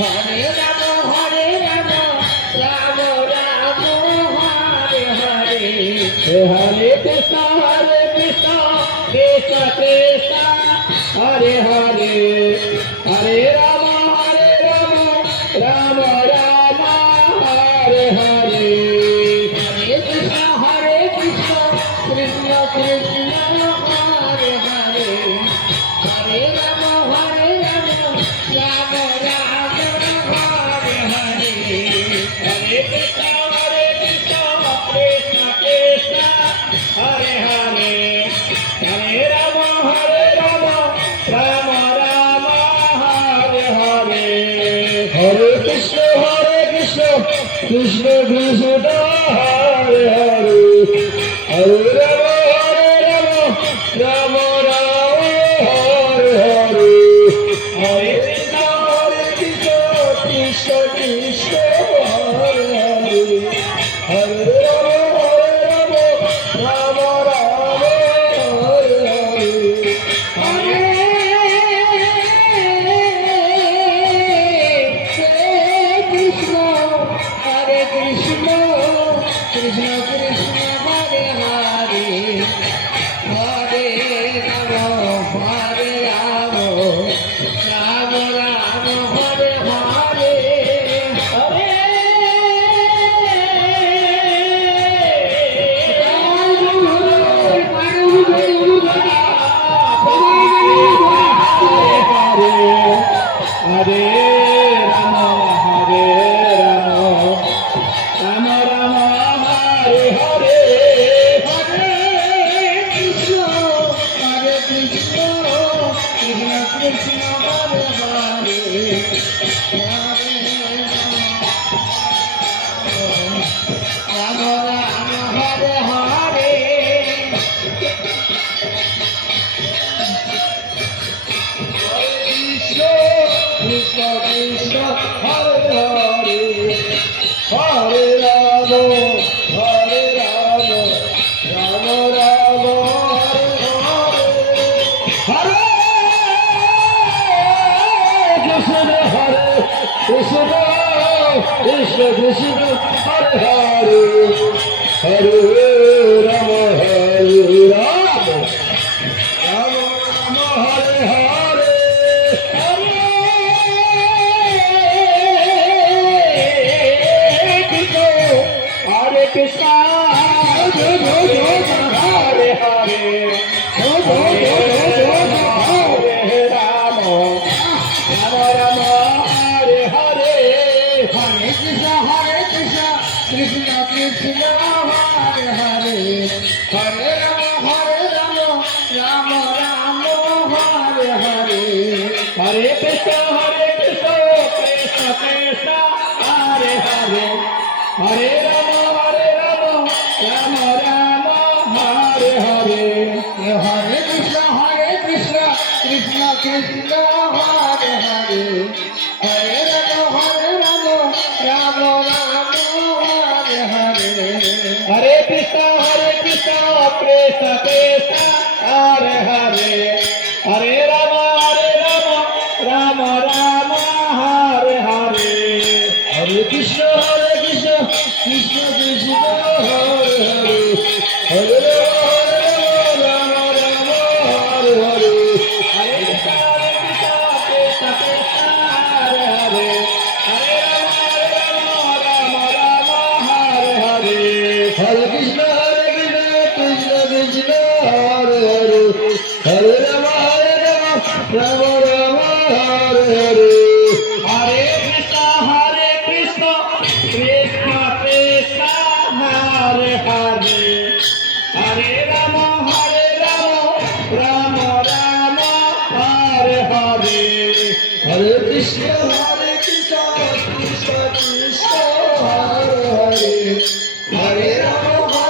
Hare Rama, Rama Rama, Hare Hare. Hare Krishna, Krishna Krishna, Hare Hare. Hare Rama, Rama Rama, Hare Hare. Hare Krishna, Krishna Krishna, Hare Hare. Hare Rama, Rama Rama, Hare Hare. Hare Krishna, Krishna Krishna, Hare Hare. Hare Rama, Rama Rama, Hare Hare. Hare Krishna, Krishna Krishna, Hare Hare. Hare Rama, Rama Rama, Hare Hare. Hare Krishna, Krishna Krishna, Hare Hare. Hare Rama, Rama Rama, Hare Hare. Hare Krishna, Krishna Krishna, Hare Hare. Hare Rama, Rama Rama, Hare Hare. Hare Rama, Rama Rama, Hare Hare. Hare Krishna, Krishna Krishna, Hare Hare. Hare Rama, Rama Rama, Hare Hare. Krishna Krishna, Hare Hare. Hare Rama, Rama Rama, Hare Hare. Hare Krishna, Krishna Krishna, Hare Hare. Hare Rama, Rama Rama, Hare Hare. Hare Krishna, Hare Hare, Hare Rama, Rama Rama, Hare Hare. Hare Krishna, Krishna Krishna, Hare Hare. Hare Rama, Rama Rama, Hare Hare. Hare Krishna, Krishna Krishna, Hare Hare. Hare Rama, Rama Rama, Hare Hare. Hare Krishna, Krishna Krishna, Hare Hare. Hare Rama, Rama Rama, Hare Hare. Hare Krishna, Krishna Krishna, Hare Hare. Hare Rama, Rama Rama, Hare Hare. Hare Krishna, Krishna Krishna, Hare Hare. Hare Rama, Rama Rama, Hare Hare. Hare Krishna, Krishna Krishna, Hare Hare. Hare Rama, Rama Rama, Hare Hare. Hare Krishna, Krishna Krishna, Hare Hare. Hare Rama, Rama Rama, Hare Hare. Hare Krishna, Krishna Krishna, Hare Hare. Hare Rama, Rama Rama, Hare Hare. Hare Krishna, Krishna Krishna, Hare Hare. Hare Rama,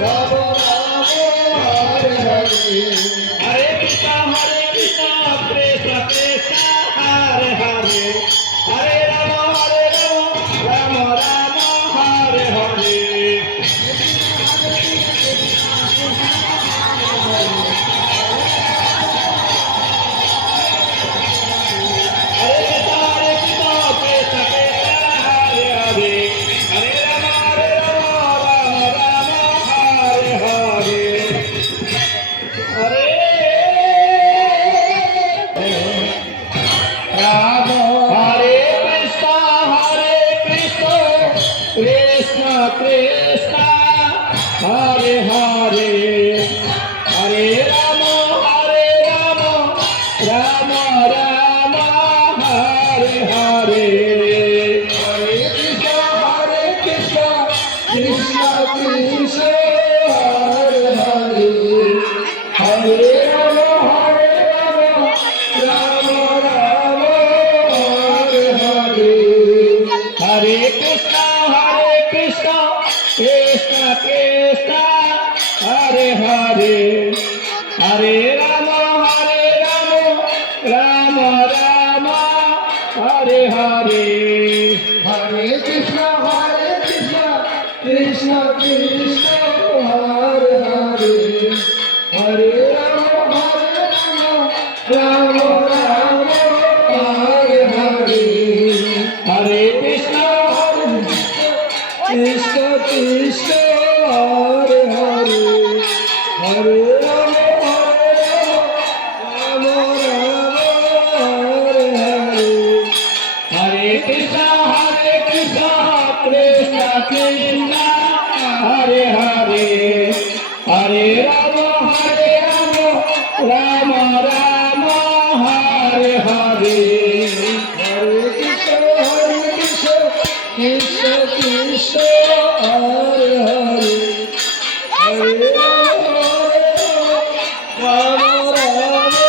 Rama Rama, Hare Hare. Hare Krishna, Krishna Krishna, Hare Hare. Hare Rama, Rama Rama, Hare Hare. Hare Hare Hare, Hare Krishna, Krishna Krishna, Hare Hare, Hare Rama, Rama Rama, Hare Hare, Hare Krishna, Krishna Krishna, Hare Hare, Hare Rama, Rama Rama, Hare Hare. Hare Krishna, Krishna Krishna, Hare Hare, Hare Rama, Rama Rama, Hare Hare. Hare Krishna, Krishna Krishna, Hare Hare, Hare Rama, Rama Rama,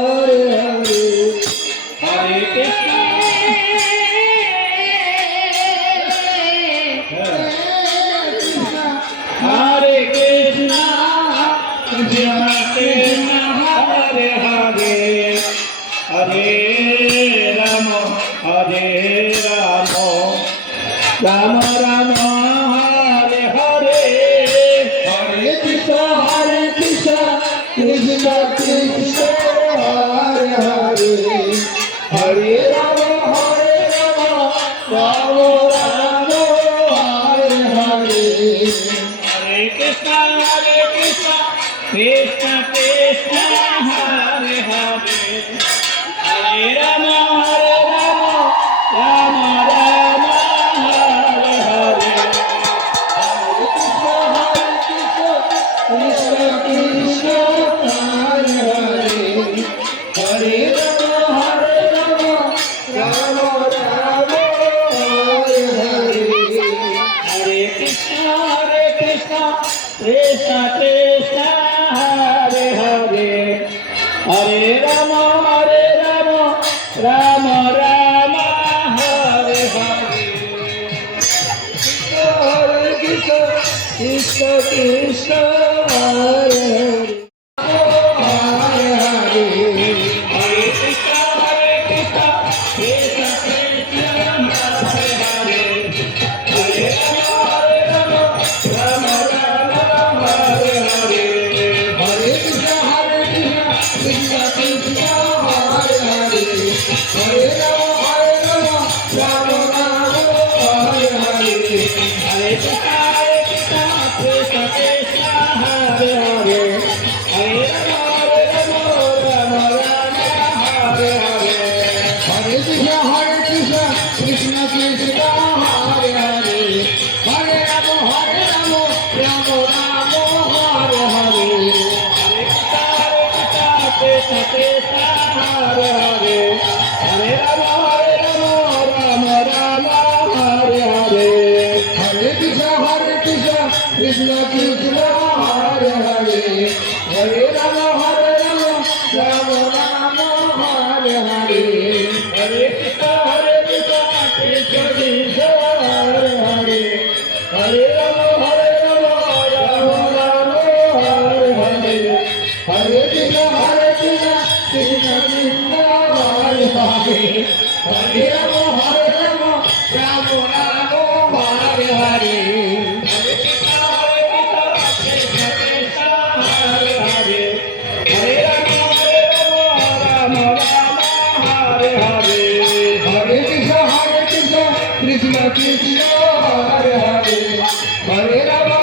Hare Hare. Hare Krishna, Hare Krishna, Krishna Krishna, Hare Hare, Hare Rama, Rama Rama, Hare Hare. Hare Krishna, Krishna Krishna, Hare Hare, Hare Rama, Rama Rama, Hare Hare. Hare Krishna, Krishna Krishna, Hare Hare, Hare Rama, Rama Rama, Hare Hare. Krishna Krishna, Hare Hare, Hare Rama, Rama Rama, Hare Hare. Hare Krishna, Krishna Krishna, Hare Hare, Hare Rama, Rama Rama, Hare Hare. Hare Krishna, Krishna Krishna, Hare Hare, Hare Hare. Hare Krishna, Krishna Krishna, Hare Hare, Hare Rama, Rama Rama, Hare Hare. Hare Krishna, Krishna Krishna, Hare Hare, Hare Rama, Rama Rama, Hare Hare. Hare Krishna, Krishna Krishna, Hare Hare, Hare Rama, Rama Rama, Hare Hare. Hare Krishna, Krishna Krishna, Hare Hare, Hare Rama, Rama Rama, Hare Hare. Hare Krishna, Krishna Hare Hare, Hare Rama, Rama Rama, Hare Hare. Hare Krishna, Krishna Krishna, Hare Hare, Hare Rama, Rama Rama, Hare Hare. Hare Krishna, Krishna Krishna, Hare Hare, Hare Rama, Rama Rama, Hare Hare. Hare Krishna, Krishna Krishna, Hare Hare, Hare Rama, Rama Rama, Hare Hare. Hare Krishna, Krishna Krishna, Hare Hare, Hare Rama, Rama Rama, Hare Hare. Hare Krishna, Krishna Krishna, Hare Hare, Hare Rama,